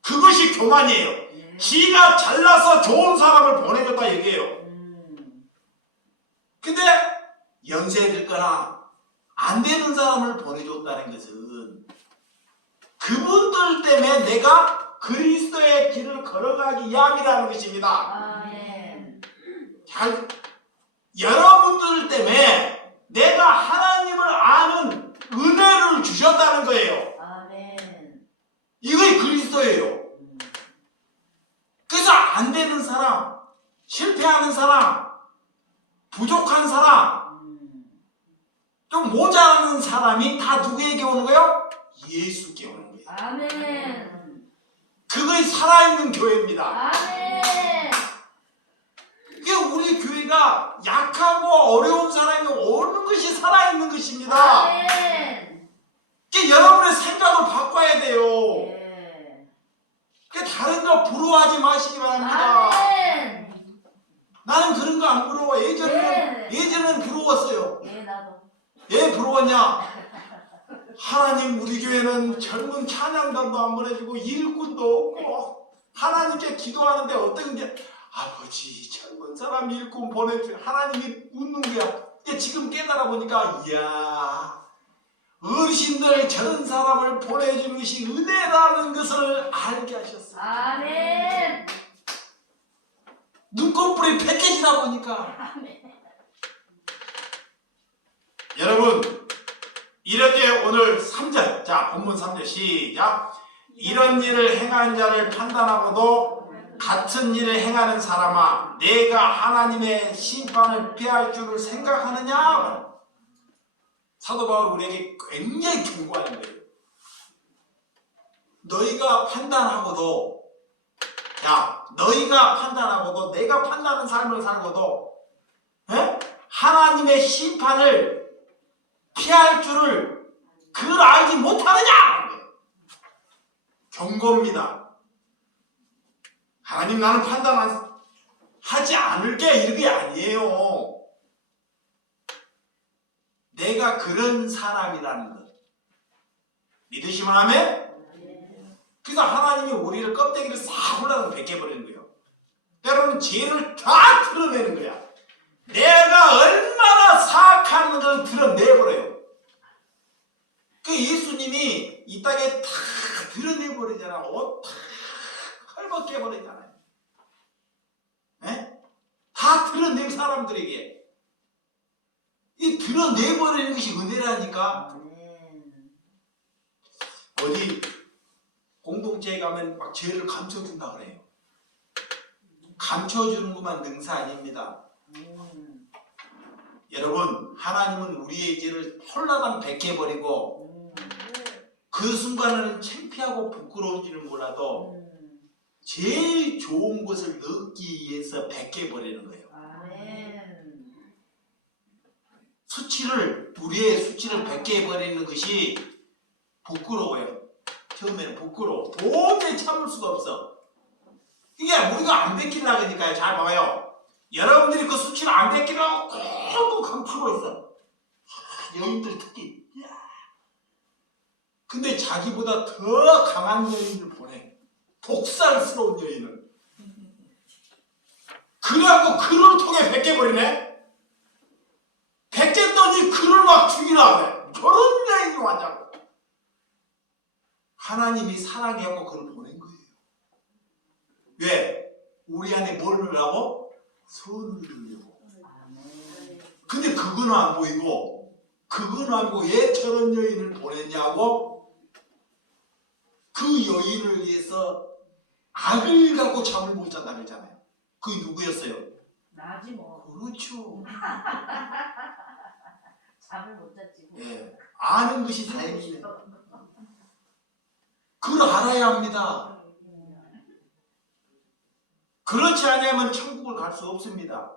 그것이 교만이에요. 지가 잘나서 좋은 사람을 보내줬다 근데 연세 들거나 안 되는 사람을 보내줬다는 것은 그분들 때문에 내가 그리스도의 길을 걸어가기 위함이라는 것입니다. 아멘. 여러분들 때문에 내가 하나님을 아는 은혜를 주셨다는 거예요. 아멘. 이게 그리스도예요. 그래서 안 되는 사람, 실패하는 사람, 부족한 사람, 좀 모자라는 사람이 다 누구에게 오는 거예요? 예수께 오는 거예요. 아멘. 그것이 살아있는 교회입니다. 아멘. 이게 우리 교회가 약하고 어려운 사람이 오는 것이 살아있는 것입니다. 아멘. 이게 여러분의 생각을 바꿔야 돼요. 네. 다른 거 부러워하지 마시기 바랍니다. 아멘. 나는 그런 거 안 부러워. 예전엔 부러웠어요. 예, 나도. 왜 부러웠냐? 하나님 우리 교회는 젊은 찬양단도 안 보내주고 일꾼도 없고 하나님께 기도하는데 어떤 게 아버지 젊은 사람 일꾼 보내주 하나님이 웃는 거야. 지금 깨달아 보니까 이야 어르신들 저런 사람을 보내주는 것이 은혜라는 것을 알게 하셨어요. 아멘. 눈꺼풀이 팩해지다 보니까 아멘. 여러분 이렇게 오늘 3절 자 본문 3절 시작 이런 일을 행한 자를 판단하고도 같은 일을 행하는 사람아 내가 하나님의 심판을 피할 줄을 생각하느냐? 사도 바울이 우리에게 굉장히 경고하는 거예요. 너희가 판단하고도 너희가 판단하고도 내가 판단하는 삶을 살고도 하나님의 심판을 피할 줄을 그걸 알지 못하느냐? 경고입니다. 하나님 나는 판단하지 않을게 이게 아니에요. 내가 그런 사람이라는 것 믿으시면 하면 그래서 하나님이 우리를 껍데기를 싹 홀라당 벗겨버리는 거예요. 때로는 죄를 다 드러내는 거야. 내가 얼마나 사악한 걸 드러내버려요. 그 예수님이 이 땅에 다 드러내버리잖아. 옷 다 헐벗겨버리잖아요. 다 드러낸 사람들에게 이 드러내버리는 것이 은혜라니까. 어디 공동체에 가면 막 죄를 감춰준다 그래요. 감춰주는 것만 능사 아닙니다. 여러분 하나님은 우리의 죄를 홀라당 벗겨버리고 그 순간은 창피하고 부끄러운지는 몰라도 제일 좋은 것을 넣기 위해서 벗겨버리는 거예요. 우리의 수치를 벗겨버리는 것이 부끄러워요. 처음에는 부끄러워. 도저히 참을 수가 없어. 이게 우리가 안 벗기려고 하니까요. 잘 봐요. 여러분들이 그 수치를 안 벗기려고 꾹꾹 감추고 있어. 여인들 특히. 근데 자기보다 더 강한 여인을 보내. 독살스러운 여인을. 그래갖고 그를 통해 벗겨버리네. 벗겼더니 그를 막 죽이라 그래. 저런 여인이 왔냐고. 하나님이 사랑해갖고 그를 보낸 거예요. 왜? 우리 안에 뭘 넣으라고? 선을 넣으려고. 근데 그건 안 보이고 왜 저런 여인을 보냈냐고? 그 여인을 위해서 악을 갖고 잠을 못 잔다 그러잖아요. 그게 누구였어요? 나지 뭐. 그렇죠. 잠을 못 잤지. 예, 아는 것이 다행이에요. 그걸 알아야 합니다. 그렇지 않으면 천국을 갈 수 없습니다.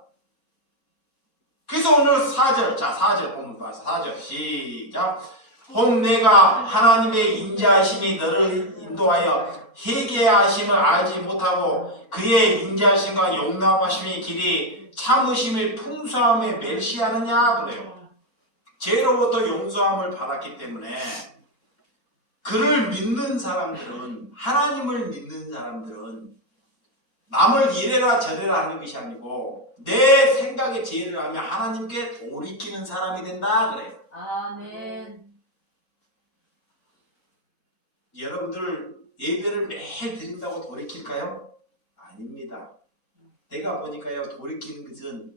그래서 오늘 4절, 자 4절 보면 봐서 4절 시작. 혹 내가 하나님의 인자하심이 너를 인도하여 회개하심을 알지 못하고 그의 인자하심과 용납하심의 길이 참으심의 풍성함에 멸시하느냐 그래요. 죄로부터 용서함을 받았기 때문에 그를 믿는 사람들은 하나님을 믿는 사람들은 남을 이래라 저래라 하는 것이 아니고 내 생각에 제의를 하면 하나님께 돌이키는 사람이 된다 그래요. 아멘. 여러분들 예배를 매일 드린다고 돌이킬까요? 아닙니다. 내가 보니까요, 돌이키는 것은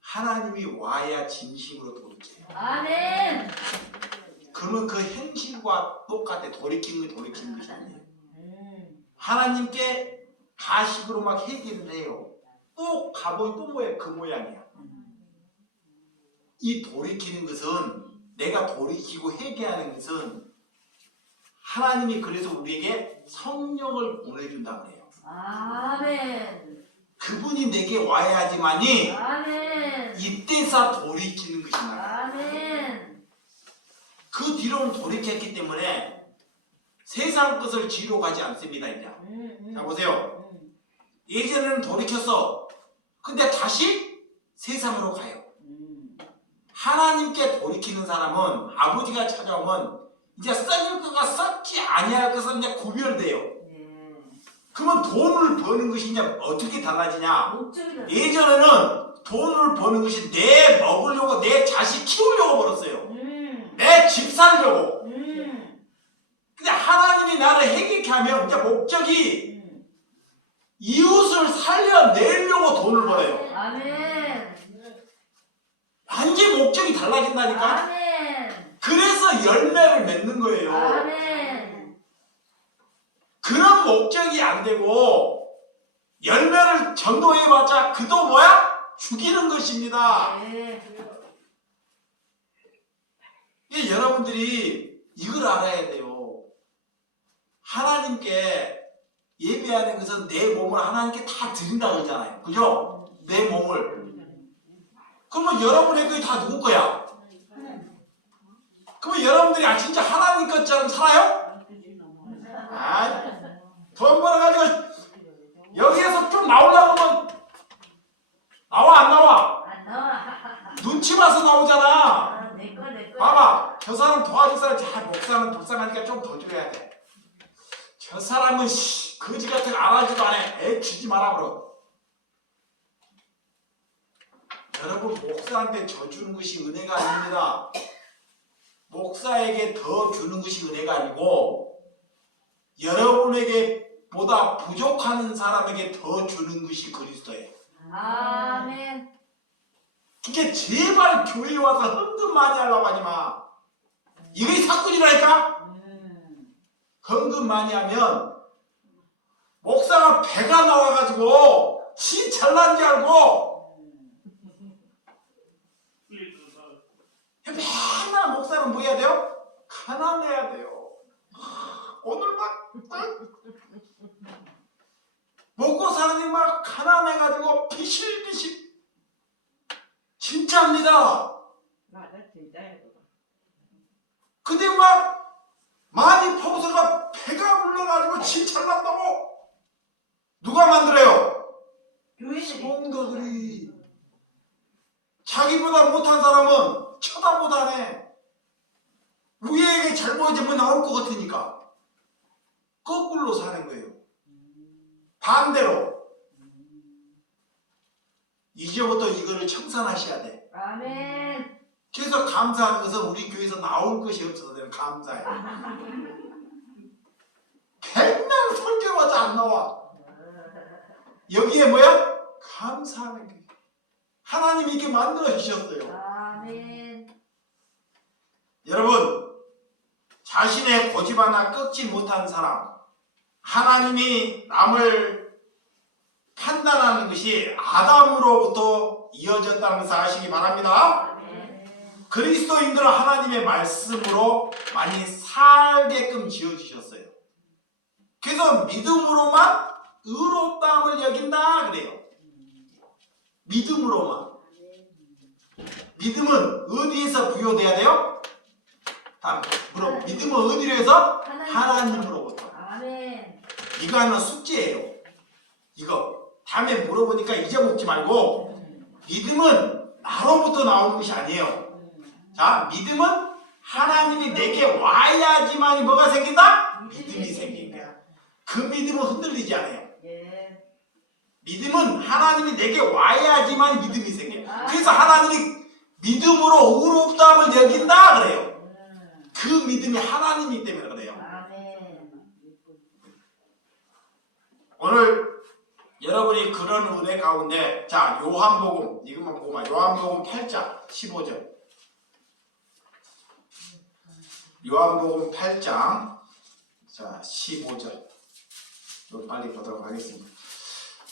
하나님이 와야 진심으로 돌이켜요. 아멘. 그러면 그 행실과 똑같아. 돌이키는 것이 아니에요. 하나님께 가식으로 막 회개를 해요. 또 가보니 또 뭐야? 그 모양이야. 이 돌이키는 것은, 내가 돌이키고 회개하는 것은 하나님이 그래서 우리에게 성령을 보내준다 그래요. 아멘. 그분이 내게 와야지만이 아멘. 이때서 돌이키는 것이 나아요. 아멘. 그 뒤로는 돌이켰기 때문에 세상 것을 지로 가지 않습니다. 이제 자 보세요. 예전에는 돌이켰어. 근데 다시 세상으로 가요. 하나님께 돌이키는 사람은 아버지가 찾아오면 이제 썩을 것과 썩지 아니할 것은 이제 구별돼요. 그러면 돈을 버는 것이 이제 어떻게 달라지냐? 목적이 예전에는 돈을 버는 것이 내 먹으려고, 내 자식 키우려고 벌었어요. 내 집 살려고. 근데 하나님이 나를 해결케 하면 이제 목적이 이웃을 살려내려고 돈을 벌어요. 아멘. 완전히 목적이 달라진다니까. 아멘. 그래서 열매를 맺는 거예요. 아멘. 그런 목적이 안 되고 열매를 전도해봤자 그도 뭐야? 죽이는 것입니다. 네. 이 여러분들이 이걸 알아야 돼요. 하나님께 예배하는 것은 내 몸을 하나님께 다 드린다 그러잖아요. 그죠? 내 몸을. 그러면 여러분의 그게 다 누구 거야? 그러면 여러분들이 진짜 하나님 것처럼 살아요? 돈 벌어가지고 여기에서 좀 나오려고 하면 나와 안 나와? 안 나와. 눈치 봐서 나오잖아. 내 거. 봐봐, 저 사람 도와줄 사람 잘 목사는 불쌍하니까 좀 더 줘야 돼. 저 사람은 거지 같은 거 알아주도 안 해. 애 주지 말아버려. 여러분, 목사한테 저 주는 것이 은혜가 아닙니다. 목사에게 더 주는 것이 은혜가 아니고 여러분에게 보다 부족한 사람에게 더 주는 것이 그리스도예요. 아멘. 이게 제발 교회에 와서 헌금 많이 하려고 하지 마. 이게 사건이라니까? 헌금 많이 하면 목사가 배가 나와가지고 지 잘난 줄 알고 맨날 목사는 뭐 해야 돼요? 가난해야 돼요. 오늘 막 먹고 사는 게 막 가난해가지고 비실비실. 진짜입니다. 맞아, 진짜야. 근데 막 많이 퍼서가 배가 불러가지고 지 잘난다고 누가 만들어요? 교회들이. 성도들이. 자기보다 못한 사람은 쳐다보도 안 해. 우리에게 잘 보여지면 나올 것 같으니까 거꾸로 사는 거예요. 반대로. 이제부터 이거를 청산하셔야 돼. 아멘. 그래서 감사하는 것은 우리 교회에서 나올 것이 없어서 내가 감사해. 맨날 설교해봤자 안 나와. 여기에 뭐야? 감사하는 게. 하나님이 이렇게 만들어 주셨어요. 아멘. 여러분, 자신의 고집 하나 꺾지 못한 사람, 하나님이 남을 판단하는 것이 아담으로부터 이어졌다는 것을 아시기 바랍니다. 아멘. 그리스도인들은 하나님의 말씀으로 많이 살게끔 지어주셨어요. 그래서 믿음으로만 의롭다함을 여긴다 그래요. 믿음으로만. 믿음은 어디에서 부여돼야 돼요? 다음 물어. 믿음은 어디로 해서? 하나님으로부터. 아멘. 이거 하나 숙제예요. 이거 다음에 물어보니까 잊어먹지 말고, 믿음은 나로부터 나오는 것이 아니에요. 자, 믿음은 하나님이 내게 와야지만 뭐가 생긴다? 믿음이 생긴 거야. 그 믿음은 흔들리지 않아요. 예. 믿음은 하나님이 내게 와야지만 믿음이 생겨요. 그래서 하나님이 믿음으로 의롭다함을 여긴다 그래요. 그 믿음이 하나님이기 때문에 그래요. 아멘. 오늘 여러분이 그런 은혜 가운데 자 요한복음 이것만 보고 봐. 요한복음 8장 15절 요한복음 8장 자 15절 이거 빨리 보도록 하겠습니다.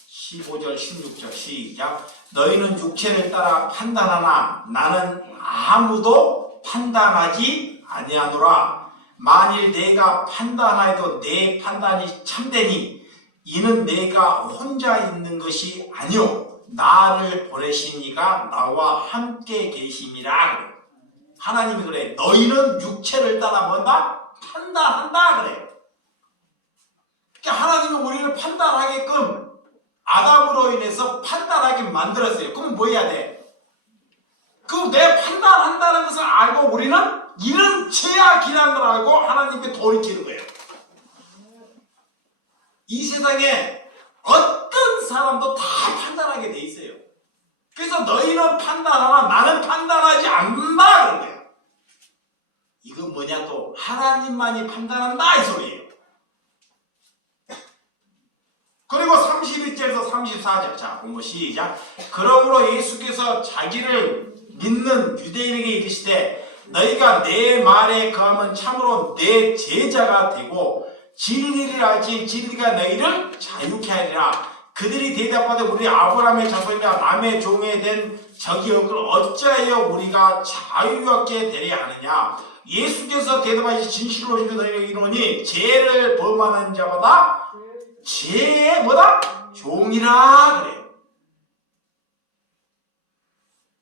15절 16절 시작. 너희는 육체를 따라 판단하나 나는 아무도 판단하지 아니하노라. 만일 내가 판단하여도 내 판단이 참되니 이는 내가 혼자 있는 것이 아니요 나를 보내신 이가 나와 함께 계심이라 그래. 하나님이 그래. 너희는 육체를 따라 뭔다? 판단한다 그래. 그러니까 하나님이 우리를 판단하게끔 아담으로 인해서 판단하게 만들었어요. 그럼 뭐 해야 돼? 그럼 내 판단한다는 것을 알고 우리는 이런 죄악이라는 걸 알고 하나님께 돌이키는 거예요. 이 세상에 어떤 사람도 다 판단하게 돼 있어요. 그래서 너희는 판단하나 나는 판단하지 않는다 그런 거예요. 이건 뭐냐 또 하나님만이 판단한다 이 소리예요. 그리고 31절에서 34절 자 공부 시작. 그러므로 예수께서 자기를 믿는 유대인에게 이르시되 너희가 내 말에 거하면 참으로 내 제자가 되고 진리를 알지 진리가 너희를 자유케 하리라. 그들이 대답하되 우리 아브라함의 자손이라 남의 종에 된 저기역을 어찌하여 우리가 자유롭게 되려 하느냐. 예수께서 대답하시 진실로 너희에게 이르노니 죄를 범하는 자마다 죄의 뭐다? 종이라 그래요.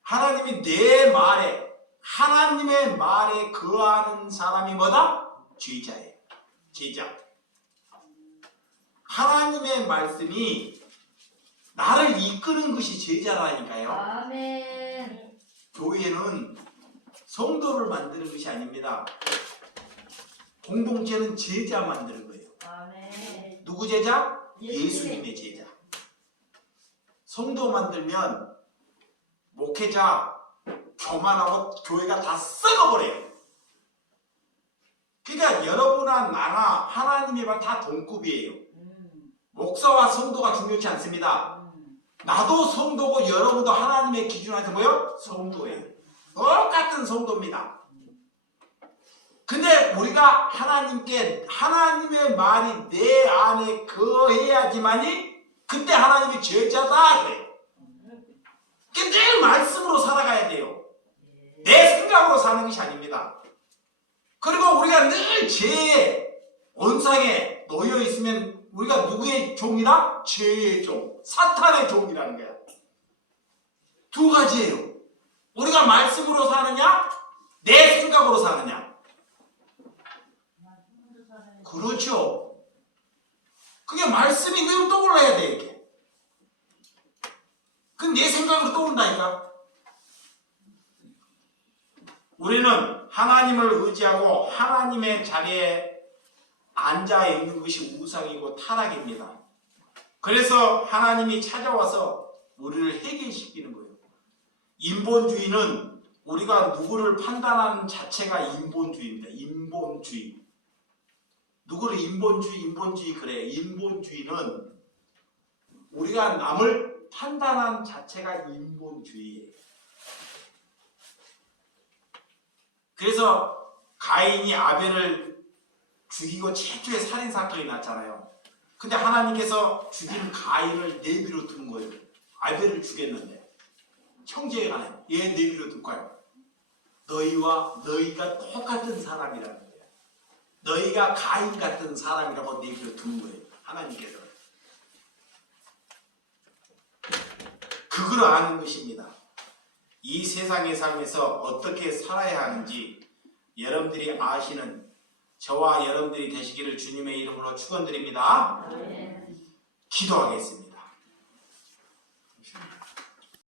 하나님이 내 말에 하나님의 말에 거하는 사람이 뭐다? 제자예요. 제자. 하나님의 말씀이 나를 이끄는 것이 제자라니까요. 아멘. 교회는 성도를 만드는 것이 아닙니다. 공동체는 제자 만드는 거예요. 아멘. 누구 제자? 예수님의 제자. 성도 만들면 목회자 교만하고 교회가 다 썩어버려요. 그러니까 여러분과 나나 하나님의 말 다 동급이에요. 목사와 성도가 중요치 않습니다. 나도 성도고 여러분도 하나님의 기준 안에서 뭐요? 성도예요. 똑같은 성도입니다. 근데 우리가 하나님께 하나님의 말이 내 안에 거해야지만이 그때 하나님이 제자다 그래요. 그러니까 내 말씀으로 살아가야 돼요. 내 생각으로 사는 것이 아닙니다. 그리고 우리가 늘 죄의 온상에 놓여 있으면 우리가 누구의 종이다? 죄의 종, 사탄의 종이라는 거야. 두 가지예요. 우리가 말씀으로 사느냐, 내 생각으로 사느냐. 그렇죠. 그게 말씀이 늘 떠올라야 돼 이렇게. 그건 내 생각으로 떠온다니까. 우리는 하나님을 의지하고 하나님의 자리에 앉아 있는 것이 우상이고 타락입니다. 그래서 하나님이 찾아와서 우리를 해결시키는 거예요. 인본주의는 우리가 누구를 판단하는 자체가 인본주의입니다. 인본주의. 누구를 인본주의 그래. 인본주의는 우리가 남을 판단하는 자체가 인본주의예요. 그래서 가인이 아벨을 죽이고 최초의 살인사건이 났잖아요. 근데 하나님께서 죽인 가인을 내비로 둔 거예요. 아벨을 죽였는데 형제가 가요. 얘 내비로 둘 거예요. 너희가 똑같은 사람이라는 거예요. 너희가 가인 같은 사람이라고 내비로 둔 거예요. 하나님께서. 그걸 아는 것입니다. 이 세상의 삶에서 어떻게 살아야 하는지 여러분들이 아시는 저와 여러분들이 되시기를 주님의 이름으로 축원드립니다. 아멘. 기도하겠습니다.